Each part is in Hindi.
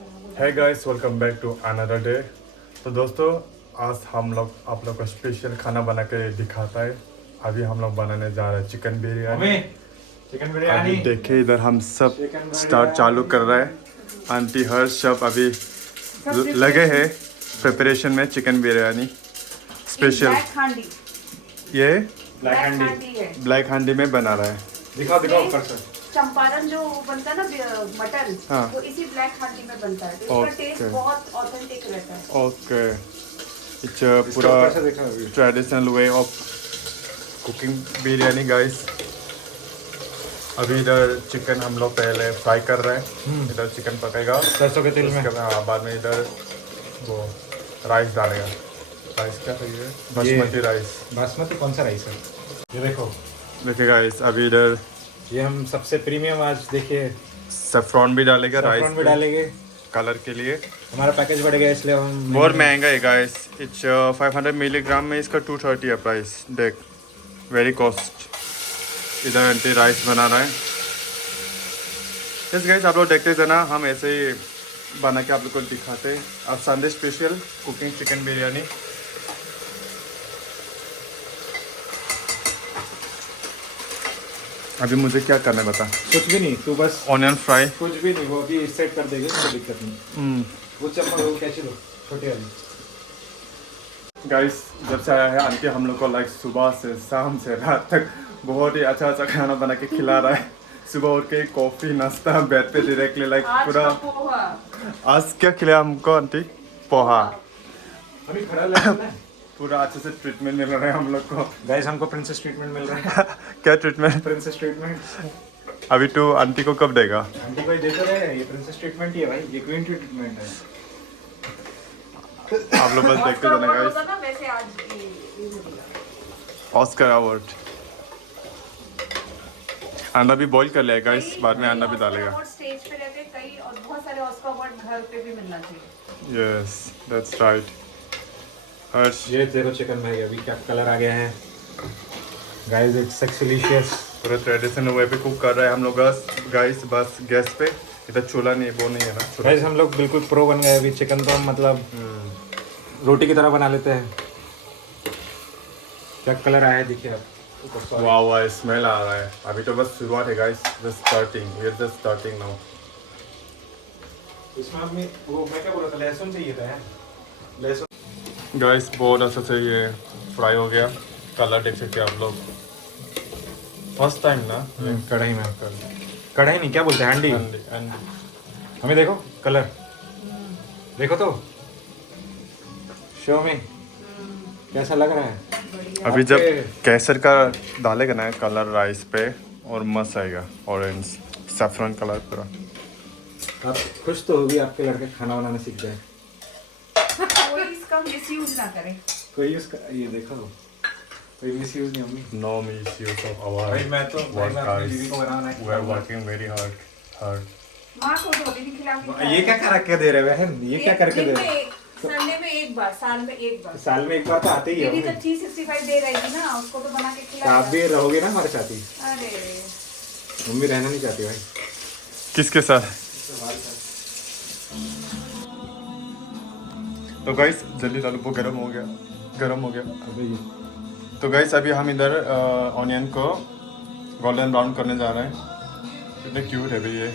है guys, welcome back to another day. तो दोस्तों, आज हम लोग आप लोग को स्पेशल खाना बना के दिखाता है। अभी हम लोग बनाने जा रहे हैं चिकन बिरयानी। चिकन अभी बिरयानी देखिए इधर हम सब चिकन स्टार्ट चालू कर रहे हैं। आंटी हर्ष सब अभी लगे हैं प्रिपरेशन में चिकन बिरयानी स्पेशल। ये ब्लैक हैंडी है। ब्लैक हांडी में बना रहा है। दिखाओ दिखाओ ऊपर से। चंपारण जो बनता है ना मटन, हाँ। वो इसी ब्लैक हांडी में बनता है, तो इसका ओके। टेस्ट बहुत ऑथेंटिक रहता है। ओके, इट्स इसको पूरा ऊपर से दिखाओ अभी। Traditional way of cooking biryani guys. अभी इधर चिकन हम लोग पहले फ्राई कर रहे हैं। इधर चिकन पकेगा सरसों के तेल में। उसके बाद में इधर वो राइस डालेगा। राइस क्या है? बासमती राइस। बासमती कौन सा राइस है? ये देखो, देखिए गाइस, अभी इधर ये हम सबसे प्रीमियम आज देखिए सैफरॉन भी डालेगा राइस भी डालेंगे। कलर के लिए। हमारा पैकेज बढ़ गया इसलिए हम बहुत महंगा है गाइस। इट्स 500 मिलीग्राम में इसका 230 है प्राइस। देख, वेरी कॉस्ट। इधर आंटी राइस बना रहा है। यस गाइस, आप लोग देखते थे ना, हम ऐसे ही बना के आप लोग को दिखाते हैं। अब Sunday special cooking chicken biryani. अभी मुझे क्या करना है बता। कुछ भी नहीं, तू बस ऑनियन फ्राई। कुछ भी नहीं, वो अभी सेट कर देंगे, कोई दिक्कत नहीं। वो चप्पल वो कैसे लो छोटे वाली। गाइस, जब से आया है आंटी हम लोग को लाइक सुबह से शाम से रात तक बहुत ही अच्छा अच्छा खाना बना के खिला रहा है। सुबह उठ के कॉफी नाश्ता बेड पे डायरेक्टली लाइक आज पूरा। का पोहा। आज क्या खिलाया हमको आंटी? पोहा। अभी खड़ा लगना है। पूरा अच्छे से ट्रीटमेंट मिल रहा है हम लोग को। गाइस, हमको प्रिंसेस ट्रीटमेंट मिल रहा है। क्या ट्रीटमेंट? Princess treatment. अभी तू आंटी को कब देगा? आंटी को देते रहे, ये प्रिंसेस ट्रीटमेंट ही है भाई, ये क्वीन ट्रीटमेंट है। आप लोग बस देखते जाना ऑस्कर गाइस। होता ना, वैसे आज ये मिलेगा। Oscar award. अंडा भी बॉईल कर लिया गाइस, बाद में अंडा भी डालेगा। ऑस्कर स्टेज पे रहते कई, और बहुत सारे ऑस्कर अवार्ड घर पे भी मिलना चाहिए। Yes, that's right. हर्ष, ये देखो चिकन भाई, अभी क्या कलर आ गया है गाइस, इट्स सेक्सिलिशियस। पूरा ट्रेडिशनल वे पे कुक कर रहा है हम लोग गाइस, बस गैस पे। इधर चूल्हा नहीं, वो नहीं है ना चूल्हा। गाइस, हम लोग बिल्कुल प्रो बन गए अभी। चिकन तो हम मतलब रोटी की तरह बना लेते हैं। क्या कलर आया है देखिए आप। वाह वाह, स्मेल आ रहा है। अभी तो बस शुरुआत है guys, just starting, we are just starting now. इसमें आपने वो मैं क्या बोला था, लहसुन चाहिए था यार, लहसुन। गाइस, बहुत अच्छा से ये फ्राई हो गया। कलर देख सकते हैं आप लोग। फर्स्ट टाइम ना कढ़ाई में कढ़ाई नहीं, क्या बोलते हैं, हांडी। हमें देखो कलर, देखो तो शो में कैसा लग रहा है। अभी जब आपके- केसर का डालेगा ना कलर राइस पे, और मस्त आएगा ऑरेंज सैफरन कलर पूरा। आप खुश तो होगी, आपके लड़के खाना बनाना सीख जाए। कोई इसका मिसयूज ना करे। कोई उसका ये देखो, कोई मिसयूज नहीं होगी। नो मिसयूज ऑफ आवर भाई मैं अपनी बीवी को बनाना we are working very hard. माँ को तो अभी भी खिला के ये क्या करके दे रहे बहन, ये क्या करके दे रहे? संडे में एक बार, साल में एक बार। साल में एक बार तो आते ही ये भी है। तो 365 दे रहेगी ना, उसको तो बना के तो खिला। आप भी रहोगे ना हमारे साथ ही। अरे मम्मी रहना नहीं चाहती भाई। किसके साथ? तो गाइस, जल्दी डालो, वो गर्म हो गया। अभी तो गाइस, अभी हम इधर ऑनियन को गोल्डन ब्राउन करने जा रहे हैं। कितने क्यूट है भाई ये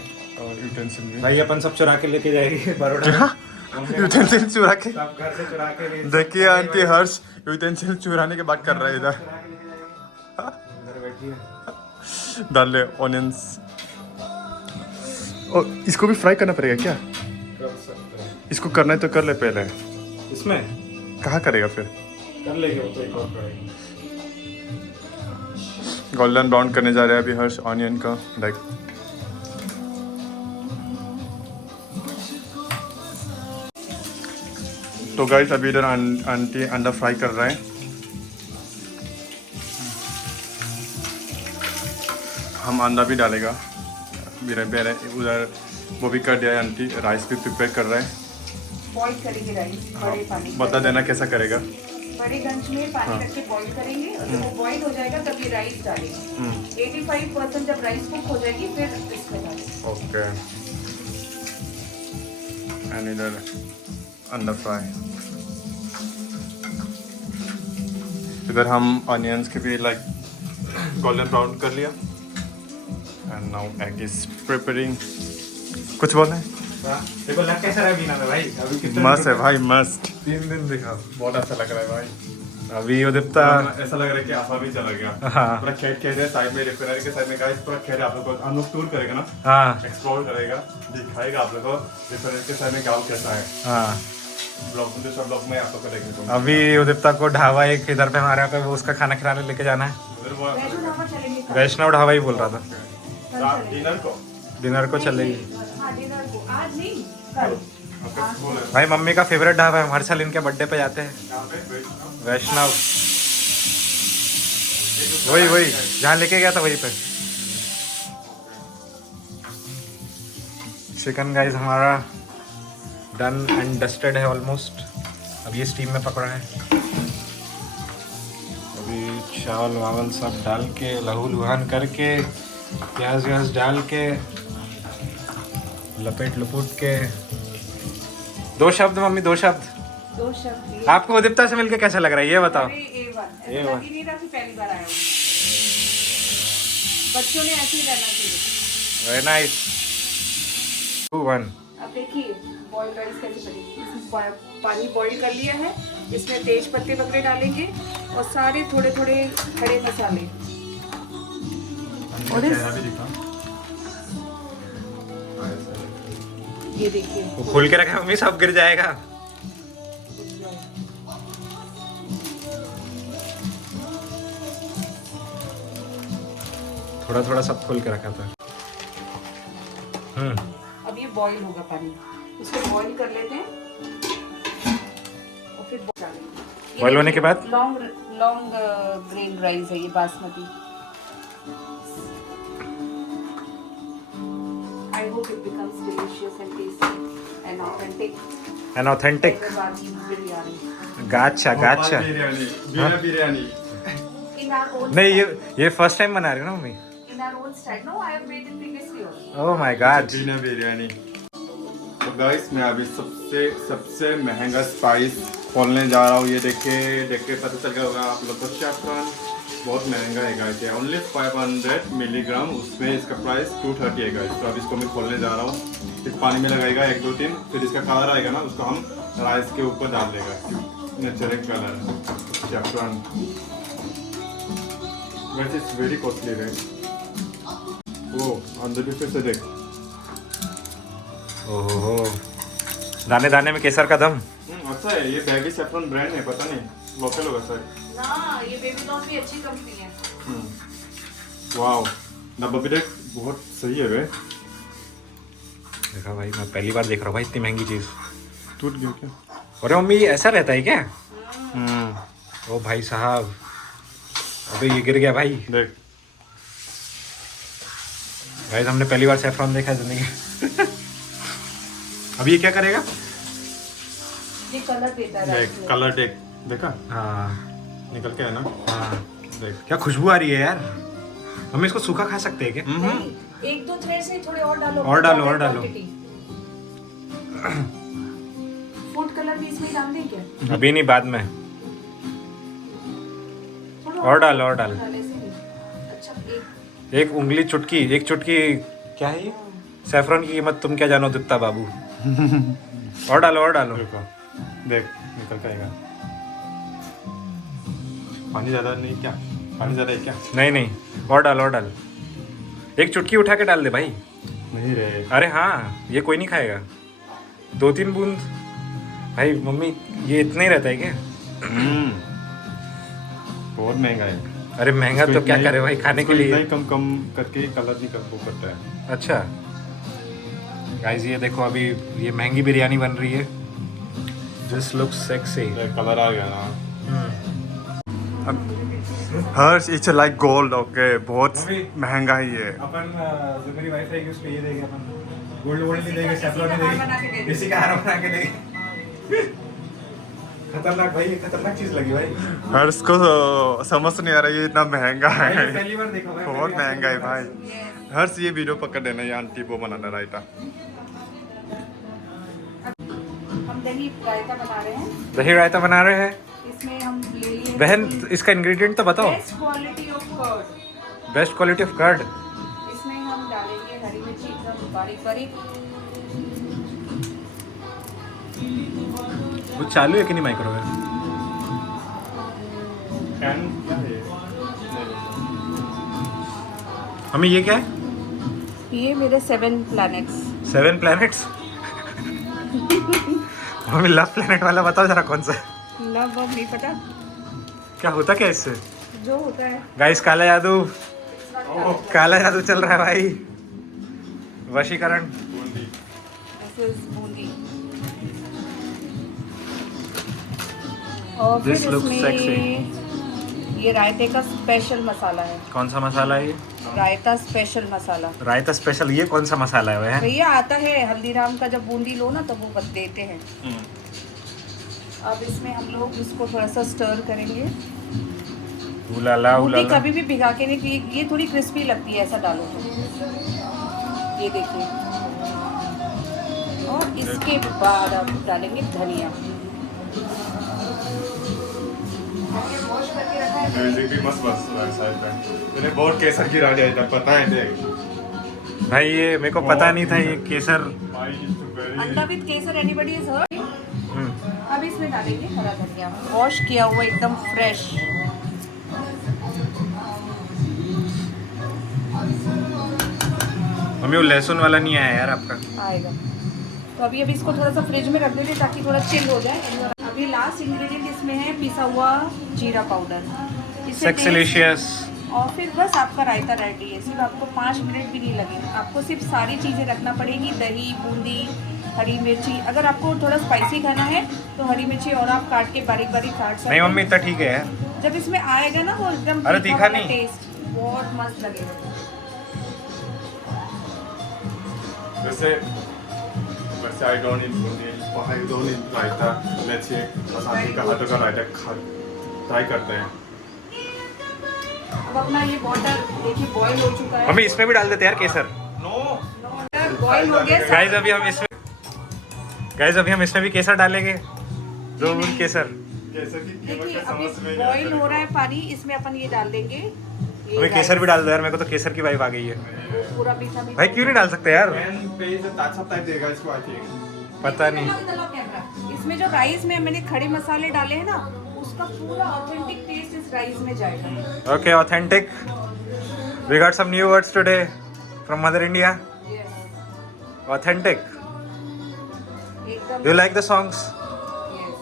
यूटेंसिल भी। भाई अपन सब चुरा के लेके जाएंगे बड़ोड़ा। यूटेंसिल चुरा के। सब घर से चुरा के ले। देखिए आंटी हर्ष यूटेंसिल चुराने के बाद कर रहा है इधर। चुरा के लेके जाएंगे। इधर बैठी है। डाल ले ऑनियंस। और इसको भी फ्राई करना पड़ेगा क्या? कर सकते हैं। इसको करना है तो कर ले पहले। इसमें कहाँ करेगा फिर? कर लेंगे, वो तो एक और करेंगे। गोल्डन ब्राउन करने जा रहे हैं अभी हर्ष ऑनियन का। लाइक तो गाइस, अभी इधर आंटी अंडा फ्राई कर रहे हैं। हम अंडा भी डालेगा। मेरे उधर वो भी कर दिया है आंटी। राइस भी प्रिपेयर कर रहे हैं। बॉईल करेंगे राइस बड़े पानी। बता देना कैसा करेगा। बड़े गंज में पानी रख के बॉईल करेंगे, और जब वो बॉईल हो जाएगा तब ये राइस डालेंगे। 85% जब राइस कुक हो जाएगी फिर इसमें डालेंगे। ओके, एंड इधर अंडा फ्राई। इधर हम ऑनियंस के भी लाइक गोल्डन ब्राउन कर लिया। And now egg is preparing. कुछ बोल रहे हैं? देखो लग कैसा रहा बीना में भाई, अभी कितना मस्त है भाई, मस्त। 3 दिन दिखा। बहुत अच्छा लग रहा है भाई। अभी उदिप्ता ऐसा लग रहा है कि आफा भी चला गया। हाँ। पूरा खेत खेत है साइड में, रिफाइनरी के साइड में गाइस पूरा खेत है। आप लोग को हम लोग टूर करेगा ना, हाँ एक्सप्लोर करेगा, दिखाएगा आप लोग को रिफाइनरी के साइड में गाँव कैसा है। हाँ। ब्लॉग में सब ब्लॉग में आप लोग को देखने को अभी उदिप्ता को ढाबा एक इधर पे हमारे यहाँ पे वो उसका खाना खिलाने लेके जाना है। उधर वो वैष्णो ढाबा चलेंगे कल। वैष्णव ढाबा ही बोल रहा था। डिनर को डिनर को चलेगी। हाँ डिनर को, आज नहीं कल। आपका स्कूल है भाई मम्मी का फेवरेट ढाबा है, हर साल इनके बर्थडे पे जाते हैं। यहाँ पे वैष्णव। वैष्णव वही जहाँ लेके गया था वहीं पे। चिकन गाइस हमारा डन एंड डस्टेड है ऑलमोस्ट। अब ये स्टीम में पकड़ा है। अभी चावल वावल सब डाल के लहू लुहान करके प्याज व्याज डाल के लपेट लपूट के। 2 शब्द मम्मी, 2 शब्द। 2 शब्द ये। आपको उदिप्ता से मिलके कैसा लग रहा है ये बताओ। अरे A1, ऐसा A1। लग ही नहीं रहा कि पहली बार आया हूँ। बच्चों ने ऐसे ही रहना चाहिए। Very nice. 2 1। अब देखिए बॉयल राइस कैसे बनेगी। इसमें पानी बॉईल कर लिया है, इसमें तेज पत्ते वगैरह डालेंगे और सारे थोड़े थोड़े खड़े मसाले। और ये देखिए वो खोल के रखा है मम्मी, सब गिर जाएगा। थोड़ा थोड़ा सब खोल के रखा था। अब ये बॉईल होगा पानी, इसको बॉईल कर लेते हैं और फिर डालेंगे। बॉईल होने के बाद लॉन्ग ग्रेन राइस है ये, basmati. I hope it becomes delicious and tasty and authentic. An authentic. Hyderabadi biryani. गाचा गाचा। Biryani biryani. In our own नहीं style. ये फर्स्ट टाइम बना रही हो ना mummy? In our own style. No, I have made it previously also. Oh my God. बिना बिरयानी। तो गाइस मैं अभी सबसे महंगा स्पाइस खोलने जा रहा हूँ। ये देख के पता चल गया होगा आप लोग को। सैफरन बहुत महंगा है गाइस, ये ओनली 500 मिलीग्राम, उसमें इसका प्राइस 230 है गाइस। तो अब इसको मैं खोलने जा रहा हूँ। फिर पानी में लगाएगा 1 2 3, फिर इसका कलर आएगा ना, उसको हम राइस के ऊपर डाल देगा। Natural colour saffron. But it's very costly right. वो अंदर भी फिर से देख। ओहो दाने दाने में केसर का दम। अच्छा है, ये बैगी सैफरन ब्रांड है, पता नहीं लोकल होगा सर। ना ये बेबीलॉन भी अच्छी कंपनी है। वाओ डब्बा भी देख, बहुत सही है वे। देखा भाई, मैं पहली बार देख रहा हूँ भाई इतनी महंगी चीज। टूट गया क्या? अरे मम्मी ये ऐसा रहता है क्या? ओ भाई साहब, अबे ये गिर गया भाई। देख गाइस हमने पहली बार सैफरन देखा है जिंदगी। अब ये क्या करेगा? ये कलर देता है देख राइस में। कलर देख, देखा हाँ निकल के है ना। हाँ। देख क्या खुशबू आ रही है यार। हम इसको सूखा खा सकते हैं क्या? नहीं, 1-2 थ्रेड से थोड़े और डालो। और डालो। फूड कलर भी इसमें डाल दें क्या? अभी नहीं, बाद में। थोड़ा और डालो। डालने से नहीं। अच्छा एक उंगली चुटकी, एक चुटकी क्या है ये? सैफरन की कीमत तुम क्या जानो दित्ता बाबू। और डालो। देखो देख निकल के आएगा। पानी ज़्यादा नहीं क्या? पानी ज़्यादा है क्या? नहीं और डाल। एक चुटकी उठा के डाल दे भाई। नहीं रे। अरे हाँ, ये कोई नहीं खाएगा। 2-3 बूंद भाई। मम्मी ये इतना ही रहता है क्या? बहुत महंगा है। अरे महंगा तो क्या करे भाई, खाने के लिए। कम करके कलर नहीं वो करता है। अच्छा गाइस ये देखो, अभी ये महंगी बिरयानी बन रही है। This looks sexy. कलर आ गया ना। हर्ष इट्स लाइक गोल्ड। ओके बहुत महंगा ही है। अपन जो मेरी वाइफ रहेगी उसको ये देंगे अपन। गोल्ड नहीं देंगे, सैफरन देसी का हार बना के देंगे, दे देसी का हार बना के देंगे। खतरनाक भाई, ये खतरनाक चीज लगी भाई। हर्ष को समझ नहीं आ रहा ये इतना महंगा भाई, है। पहली बार देखा भाई। बहुत महंगा है भाई। हर्ष ये वीडियो पकड़ देना, ये आंटी वो बनाना राइता। हम दही रायता बना रहे हैं। दही रायता बना रहे हैं। इसमें हम ले लिए बहन इसका इंग्रेडिएंट तो बताओ। Best quality of curd. Best quality of curd. इसमें हम डालेंगे हरी मिर्ची एकदम बारीक बारीक। वो चालू है कि नहीं माइक्रोवेव? पैन क्या है? हमें ये क्या है? ये मेरे 7 प्लैनेट्स। 7 प्लैनेट्स। हमें लव प्लैनेट वाला बताओ जरा कौन सा है? लव अब नहीं पता क्या होता क्या इससे? जो होता है। गाइस काला जादू, काला जादू चल रहा है भाई। वशीकरण। This is Bundi. और This फिर looks इसमें ये रायते का स्पेशल मसाला है। कौन सा मसाला है ये? रायता स्पेशल मसाला। रायता स्पेशल, ये कौन सा मसाला है वह? भैया आता है हल्दीराम का, जब बूंदी लो ना तो वो देते हैं। अब इसमें हम लोग इसको थोड़ा सा स्टर करेंगे। उलाला बूंदी उलाला। कभी भी भिगा के नहीं, ये थोड़ी क्रिस्पी लगती है ऐसा डालो तो। ये देखिए। और इसके बाद अब डालेंगे धनिया। वॉश करके रखा है। मैंने बहुत केसर गिरा दिया था, पता है देख। भाई ये मेरे को पता नहीं था ये केसर। अंडा with Kesar, anybody is heard. अब इसमें डालेंगे हरा धनिया, वॉश किया हुआ एकदम फ्रेश। मम्मी वो लहसुन वाला नहीं आया यार आपका। आएगा तो अभी इसको थोड़ा सा फ्रिज में रख देते ताकि थोड़ा चिल हो जाए। अभी लास्ट इंग्रेडिएंट इसमें है पिसा हुआ जीरा पाउडर। सेक्सिलिशियस। और फिर बस आपका रायता रेडी है। सिर्फ आपको 5 मिनट भी नहीं लगेंगे। आपको सिर्फ सारी चीज़ें रखना पड़ेगी, दही, बूंदी, हरी मिर्ची। अगर आपको थोड़ा स्पाइसी खाना है तो हरी मिर्ची और आप काट के बारीक बारीक काट सकते हैं। नहीं मम्मी इतना ठीक है यार। जब इसमें आएगा ना वो एकदम अरे तीखा नहीं। टेस्ट बहुत मस्त लगेगा। वैसे I don't eat bundi, I don't eat raita. Let's see, बस आदमी का हाथों का रायता ट्राई करते हैं। अब अपना ये वाटर देखिए बॉईल हो चुका है। मम्मी इसमें भी डाल देते यार केसर। बॉईल हो गया। गाइस अभी हम इसमें भी केसर डालेंगे। दो बूंद केसर। केसर की कीमत देखिए का अभी समझ में बॉईल हो रहा है पानी, इसमें अपन ये डाल देंगे। अभी केसर भी डाल दो यार, मेरे को तो केसर की वाइब आ गई है। पूरा मीठा मीठा। भाई क्यों नहीं डाल सकते यार? टाइप देगा इसको आई थिंक। पता नहीं। इसमें जो राइस में मैंने खड़े मसाले डाले हैं ना, उसका पूरा ऑथेंटिक टेस्ट इस राइस में जाएगा। Okay, authentic. We got some new words today from Mother India. Yes. Authentic. एकदम। Do you like the songs? Yes.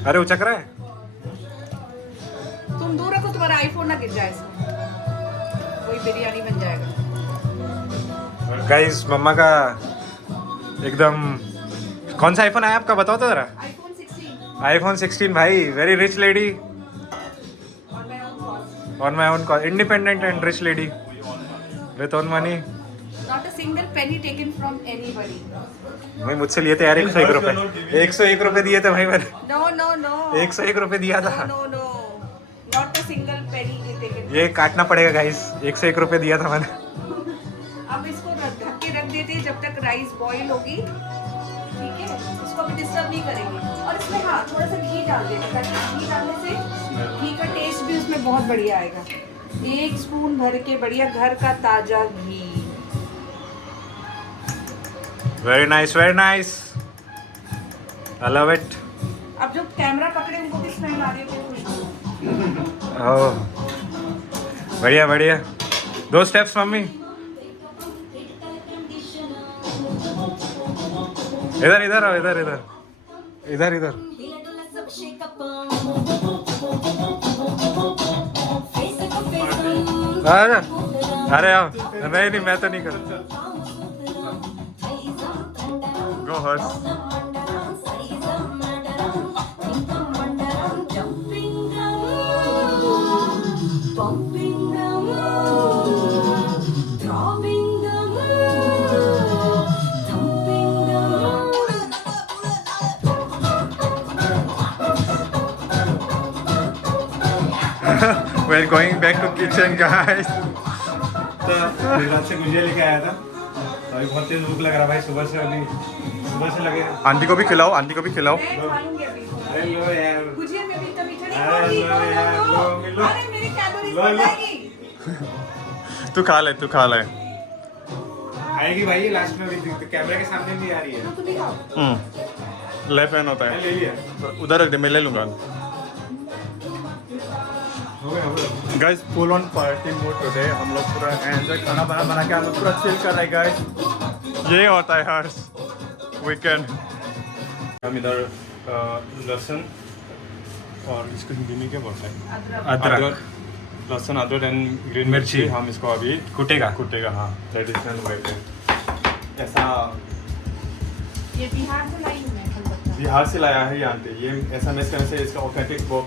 अरे उचक रहा है। तुम दूर रखो, तुम्हारा आईफोन ना गिर जाए इसमें। वही बिरयानी बन जाएगा। गाइस मम्मा का एकदम। कौन सा आईफोन आया आपका बताओ तो जरा। आईफोन 16। आईफोन 16 भाई, वेरी रिच लेडी और मैं on my own cost, independent and rich lady with own money. Not a single penny taken from anybody. भाई मुझसे लिए थे यार 101 रुपए। 101 रुपए दिए थे भाई मैंने। No no no. 101 रुपए दिया था। No no not a single penny taken. ये काटना पड़ेगा गाइस, 101 रुपए दिया था मैंने। अब इसको ढक के रख देते हैं जब तक राइस बॉईल होगी। ठीक है, इसको भी डिस्टर्ब नहीं करेंगे। और इसमें हाँ थोड़ा सा घी डाल देंगे ताकि घी डालने से घी का टेस्ट भी उसमें बहुत बढ़िया आएगा। 1 स्पून भर के बढ़िया घर का ताजा घी। Very nice, very nice, I love it. अब जो कैमरा पकड़े उनको भी स्मेल आ रही है खुशबू। ओह बढ़िया बढ़िया। 2 स्टेप्स मम्मी। इधर इधर आओ, इधर इधर इधर इधर। अरे आओ। नहीं नहीं मैं तो नहीं करता। गो हर्ष। We're going back to kitchen, guys. तो गुजरात से गुजिया लेके आया था। अभी बहुत तेज भूख लग रहा भाई, सुबह से लगे। आंटी को भी खिलाओ, आंटी को भी खिलाओ। मैं खा लूंगी अभी थोड़ा। हेलो यार, गुजिया में भी इतना मीठा नहीं हेलो खाती, यार, लो, मिलो। अरे मेरी कैलोरीज लो, बढ़ लो। जाएगी। तू खा ले, तू खा ले। आएगी भाई लास्ट में, अभी कैमरे के सामने भी आ रही है। तो तुम ही खाओ। लेफ्ट हैंड होता मैं है, ले लिया। उधर रख दे, मैं ले लूंगा। हो गया। Guys full on party mood होते हैं हम लोग, पूरा एंजॉय खाना बना के हम लोग पूरा चिल कर रहे हैं गाइस। ये होता है हर्ष वीकेंड। हम इधर लहसुन और इसको हिंदी में क्या बोलते हैं, अदरक। लहसुन अदरक एंड ग्रीन मिर्ची। हम इसको अभी कुटेगा। हाँ, ट्रेडिशनल वे पे। ऐसा ये बिहार से लाई हूँ मैं कलकत्ता। बिहार से लाया है यहाँ पे, ये ऐसा मिक्स करने से इसका ऑथेंटिक वो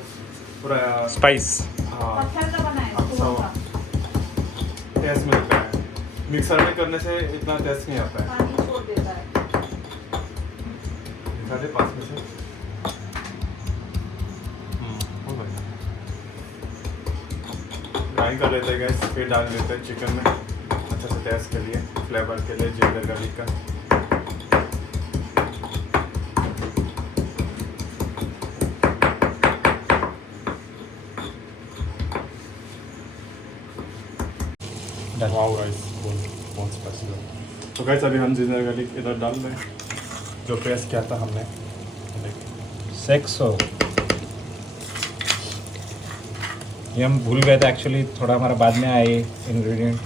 पूरा स्पाइस। हाँ पत्थर का बना है, अच्छा। फूलों का। टेस्ट मिलता है, मिक्सर में करने से इतना टेस्ट नहीं आता है। पानी छोड़ देता है। दिखा दे पास में से। हो गया। ग्राइंड कर लेते हैं गैस, फिर डाल देते हैं चिकन में अच्छा से टेस्ट के लिए, फ्लेवर के लिए, जिंजर गार्लिक का। वाओ गाइस, बहुत स्पाइसी है। तो गाइस अभी हम जिंजर गार्लिक इधर डाल रहे हैं, जो पेस्ट किया था हमने। सेक्स हो, ये हम भूल गए थे एक्चुअली, थोड़ा हमारा बाद में आए इंग्रेडिएंट,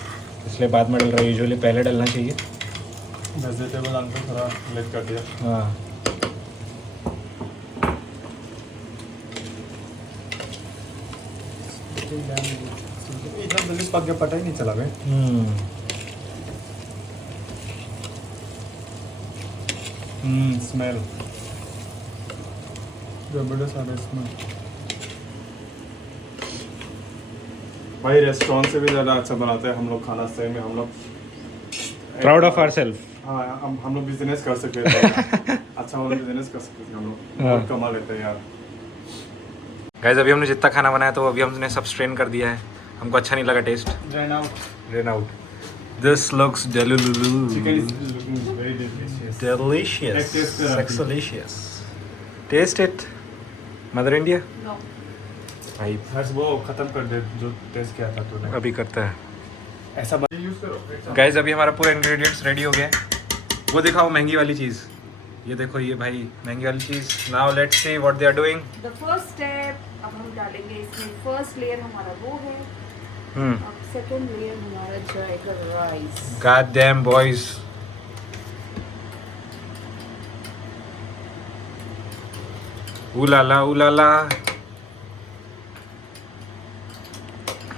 इसलिए बाद में डल रहा है। यूजुअली पहले डलना चाहिए। वेजिटेबल अंदर थोड़ा लेट कर दिया। हाँ, इतना जल्दी पक गया, पता ही नहीं चला भाई। स्मेल जबरदस्त आ रहा है स्मेल भाई। रेस्टोरेंट से भी ज़्यादा अच्छा बनाते हैं हम लोग खाना, सही में हम लोग प्राउड ऑफ आवर सेल्फ। हाँ, हम लोग बिजनेस कर सकते हैं अच्छा वाला बिजनेस कर सकते हैं हम लोग, हाँ। बहुत कमा लेते हैं यार। गाइस अभी हमने जितना खाना बनाया तो अभी हमने सब स्ट्रेन कर दिया है, हमको अच्छा नहीं लगा taste. Right now, rain out. This looks chicken is looking very delicious. delicious, Like taste करा delicious. Taste it, mother India. No. भाई हर्ष वो खत्म कर दे जो टेस्ट किया था तूने। अभी करता है। ऐसा यूज करो। गाइस अभी हमारा पूरा इंग्रेडिएंट्स रेडी हो गया है। वो दिखाओ महंगी वाली चीज़, ये देखो ये भाई महंगी वाली चीज़। Now let's see what they are doing. The first step, अब हम डालेंगे इसमें, फर्स्ट लेयर हमारा वो है, अब सेकंड लेयर हमारा जाएगा राइस। गॉड डैम बॉयज, उलाला उलाला।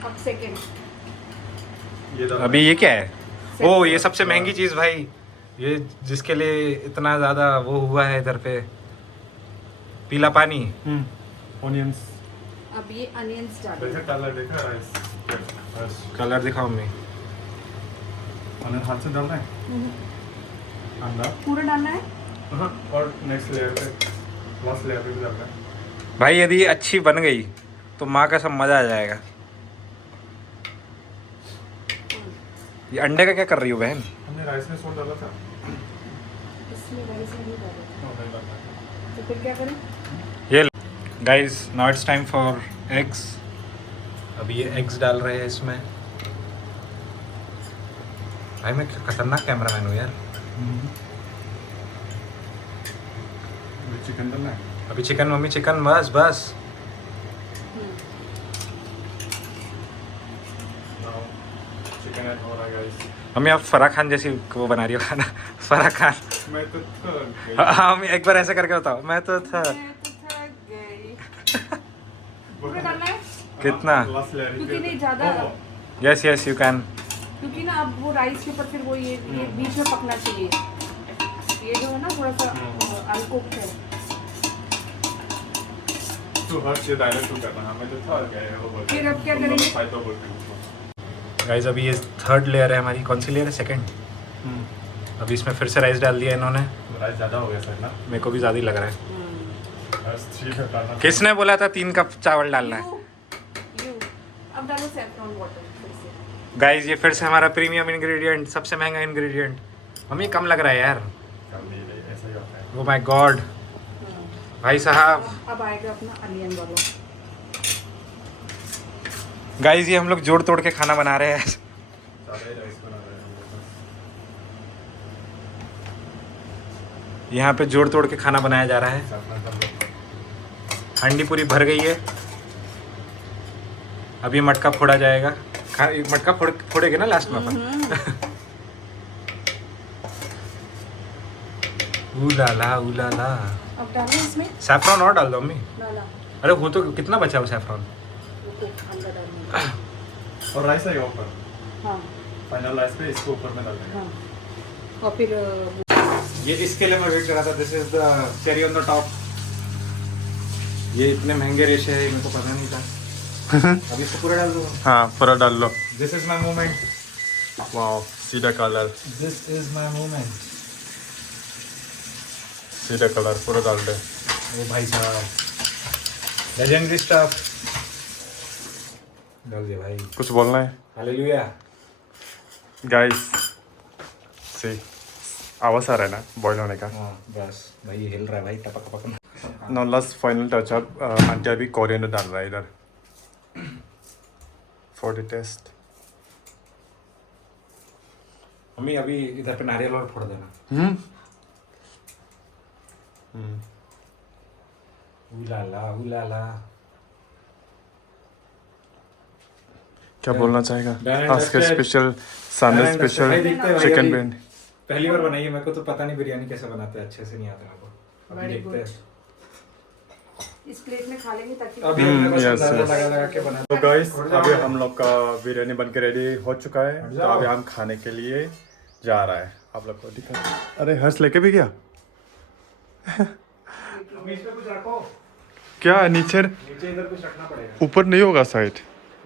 अब सेकंड, अभी ये क्या है? ओ ये सबसे महंगी चीज़ भाई, ये जिसके लिए इतना ज़्यादा वो हुआ है इधर पे, पीला पानी। ऑनियंस। अब ये अनियंस डालेंगे। देखा कलर, देखा राइस। कलर दिखाओ मैं। ऑनियन हाथ से डालना है अंदर। पूरा डालना है। और नेक्स्ट लेयर पे, लास्ट लेयर पे भी डालना है। भाई यदि अच्छी बन गई तो माँ का सब मज़ा आ जाएगा। ये अंडे का क्या कर रही हो बहन? हमने राइस में सॉल्ट डाला था। इसमें राइस नहीं डालेंगे, नहीं डालना है। तो फिर क्या करें? ये guys now it's time for eggs. अभी ये एग्स डाल रहे हैं इसमें। भाई मैं खतरनाक कैमरामैन हूँ यार। चिकन डालना है। अभी चिकन, मम्मी चिकन, बस बस। चिकन ऐड हो रहा है गाइस। मम्मी आप फराह खान जैसी वो बना रही हो खाना। फराह खान। मैं तो थक गई। हाँ मम्मी एक बार ऐसे करके बताओ, मैं तो था। मैं तो थक गई। पूरा डालना है कितना? लास्ट लेयर क्योंकि नहीं ज़्यादा, यस यस यू कैन। क्योंकि ना अब वो राइस के ऊपर फिर वो ये बीच में पकना चाहिए। ये जो है ना थोड़ा सा अनकुक्ड है। तू हर चीज डायरेक्ट तू करना है, मैं तो थक गया वो बोल। फिर अब क्या करेंगे? फाइट तो बोलते हैं गाइस अभी ये थर्ड लेयर है हमारी। कौन सी लेयर है? सेकंड। अभी इसमें फिर से राइस डाल दिया इन्होंने। राइस ज़्यादा हो गया सर ना। मेरे को भी ज़्यादा ही लग रहा है। बस ठीक है करना। किसने बोला था 3 कप चावल डालना है? यू अब डालो सैफरॉन वाटर फिर से। गाइस ये फिर से हमारा प्रीमियम इंग्रेडिएंट, सबसे महंगा इंग्रेडिएंट। मम्मी कम लग रहा है यार। ऐसा ही होता है। ओ माय गॉड भाई साहब। अब आएगा अपना अनियन वाला। गाइस ये हम लोग जोड़ तोड़ के खाना बना रहे हैं। सारे राइस बना रहे हैं हम लोग बस। यहाँ पे जोड़ तोड़ के खाना बनाया जा रहा है। सैफरन डाल लो। हांडी पूरी भर गई है। अब ये मटका फोड़ा जाएगा। मटका फोड़ेगे ना लास्ट में अपन। उलाला उलाला। अब डालो इसमें। सैफरन और डाल दो मम्मी। डाला। अरे वो तो कितना बचा वो सैफरन। रुको, अंदर डालना। और राइस है ऊपर। हाँ फाइनल राइस पे इसको ऊपर में डाल देंगे। हाँ। और फिर ये इसके लिए मैं वेट कर रहा था। This is the cherry on the top. ये इतने महंगे रेशे है मेरे को पता नहीं था। अभी इसको पूरा डाल दूंगा। हाँ पूरा डाल लो। This is my moment. Wow सीधा colour, this is my moment. सीधा कलर पूरा डाल दे। ओ भाई साहब लेजेंडरी स्टफ डाल दे भाई। कुछ बोलना है हालेलुया। गाइस? सी आवाज आ रहा है ना बॉईल होने का। हाँ बस भाई ये हिल रहा है भाई टपक टपक। No last final touchup. Aunty अभी कोरिएंडर डाल रहा है इधर फॉर द टेस्ट। मम्मी अभी इधर पे नारियल और फोड़ देना। उलाला उलाला। क्या बोलना चाहेगा Done आज के dusted. Special Sunday Done dusted. भाई स्पेशल देखते हैं भाई चिकन अभी। बिरयानी। पहली बार बनाई है, मेरे को तो पता नहीं बिरयानी कैसे बनाते हैं, अच्छे से नहीं आता मेरे को। अभी Very देखते good. हैं। इस प्लेट में खा लेंगे ताकि अभी हमने बस yes, अंदाजा yes. लगा लगा के बना। तो गाइस अभी हम लोग का बिरयानी बन के रेडी हो चुका है। तो अभी हम खाने के लिए जा रहा है। आप लोग को दिखा। अरे हर्ष लेके भी गया मम्मी इसमें कुछ रखो। क्या नीचे नीचे इधर कुछ रखना पड़ेगा। ऊपर नहीं होगा साइड।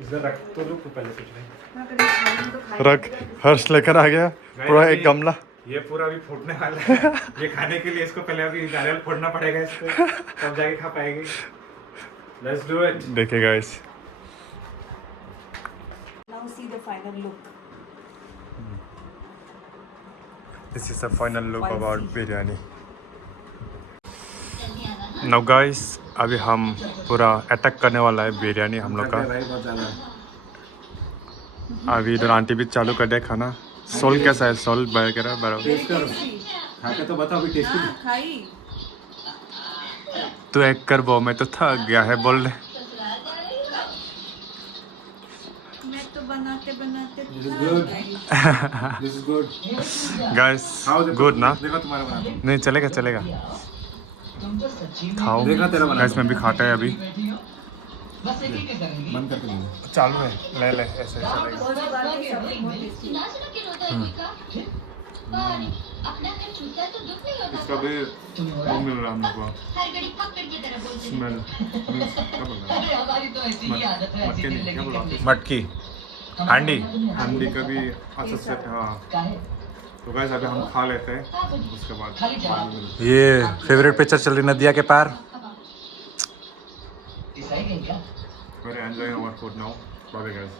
इधर रख तो दो पहले कुछ नहीं। हाँ, कभी खाएंगे तो खाएंगे। रख। हर्ष लेकर आ गया पूरा एक गमला। ये पूरा अभी फूटने वाला है। ये खाने के लिए इसको पहले अभी नारियल फोड़ना पड़ेगा इसको, तब जाके खा पाएगी। Let's do it. देखिए guys Now see the final look. This is the final look about biryani. Now guys अभी हम पूरा अटैक करने वाला है बिरयानी हम लोग का। बहुत ज्यादा। अभी इधर आंटी भी चालू कर दे खाना। सोल कैसा है? सोल वगैरह बराबर। टेस्ट करो, खा के तो बताओ अभी टेस्टी। हाँ, खाई। तू एक कर वो, मैं तो थक गया है बोल रहे। मैं तो बनाते बनाते This is थक good. गई। This is good. गाइस खाओ देखो, गुड ना? देखो तुम्हारा बना दो। नहीं चलेगा चलेगा। खाओ देखा तेरा बना। गाइस मैं भी खाता है अभी। मन करके नहीं। चालू है ले ले ऐसे चलेगा। बहुत बार के सब बहुत tasty है। इसका भी वो मिल रहा है हम लोग को स्मेल। क्या बोल रहा है? मटके नहीं क्या बोला? मटकी हांडी। हंडी का भी अच्छा सेट। हाँ तो गाइस अभी हम खा लेते हैं उसके बाद। ये फेवरेट पिक्चर चल रही नदिया के पार। We're enjoying our food now. Bye guys.